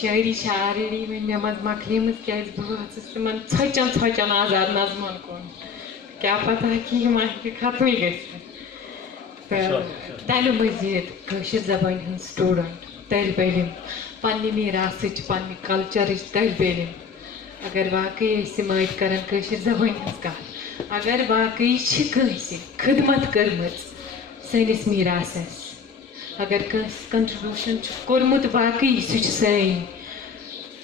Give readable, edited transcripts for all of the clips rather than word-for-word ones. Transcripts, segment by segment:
شاعری شاعری میں نماز مکلیمت کیا بہت تمن ژھچان ژھچان آزاد نظمن کن کیا پتہ کہ یہ ہیٚکہِ ختمٕے گٔژھِتھ تہٕ تَمہِ مٔزیٖد کٲشِر زبانہِ ہُنٛد سٹوٗڈنٛٹ تیٚلہِ بٔلِم پننہِ میٖراثٕچ پننہِ کلچرٕچ تیٚلہِ بٔلِم اگر واقعی أسۍ سمٲعت کران کٲشِر زبانہِ ہٕنٛز کتھ اگر واقعی چھِ کٲنٛسہِ خدمت کٔرمٕژ سٲنِس میٖراثس اگر کٲنٛسہِ کنٹربیوٗشن چھُ کوٚرمُت واقعی سُہ چھُ سٲنۍ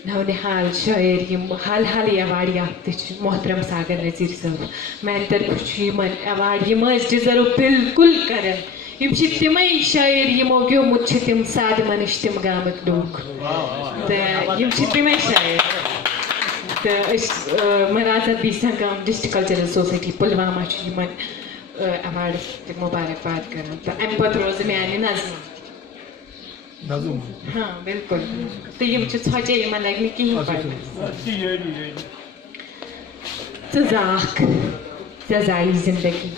نونِحال شٲعر یِم حال حالٕے ایوارڈ یافتہٕ چھِ محترم ساگر نذیٖر صٲب میانہِ طرفہٕ چھُ یِمن ایوارڈ یِم ٲسۍ ڈِزٲرٕو بالکُل کران یِم چھِ تِمے شٲعر یِمو گیومُت چھِ تِم سادمہ نِش تِم گامٕکۍ لوٗکھ تہٕ یِم چھِ تِمے شٲعر تہٕ أسۍ مراعات بی Sangam district cultural society Pulwama چھُ یِمن ایوارڈس تہِ مُبارکباد کران تہٕ اَمہِ پتہٕ روزٕ میانہِ نظمہٕ ہاں بالکل تہٕ یِم چھِ ژھۄچے یِمن لگہِ نہٕ کِہیٖنۍ پاے ژٕ زاکھ ژےٚ زایہِ زندگی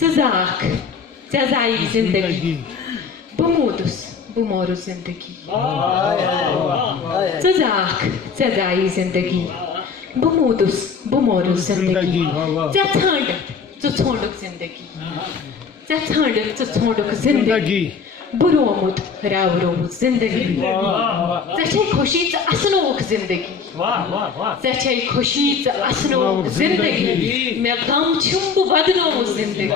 ژٕ زاکھ ژےٚ زایہِ زندگی بہٕ موٗدُس بہٕ مورُس زندگی ژٕ زاکھ ژےٚ زایہِ زندگی بہٕ موٗدُس بہٕ مورُس زندگی ژےٚ ژھانڈتھ ژٕ ژھونڈُکھ زندگی ژےٚ ژھانڈتھ ژٕ ژھونڈُکھ زندگی بہٕ رومُت رَو رومُت زندگی ژےٚ چھے خوشی ژٕ اَسنووُکھ زندگی ژےٚ چھے خوشی ژٕ اَسنووُکھ زندگی مےٚ غم چھُم بہٕ بدنووُس زندگی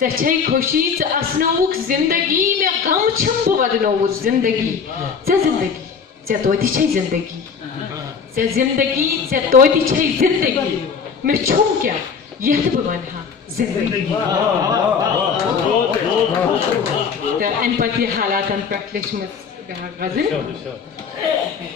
ژےٚ چھے خوشی ژٕ اَسنووُکھ زندگی مےٚ غم چھُم بہٕ بدنووُس زندگی ژےٚ زندگی ژےٚ توتہِ چھے زندگی ژےٚ زندگی ژےٚ توتہِ چھے زندگی مےٚ چھُم کیٛاہ یتھ بہٕ ونہٕ ہا زندگی تہٕ اَمہِ پتہٕ یہِ حالاتن پٮ۪ٹھ لیچھمٕژ بیٛاکھ غزل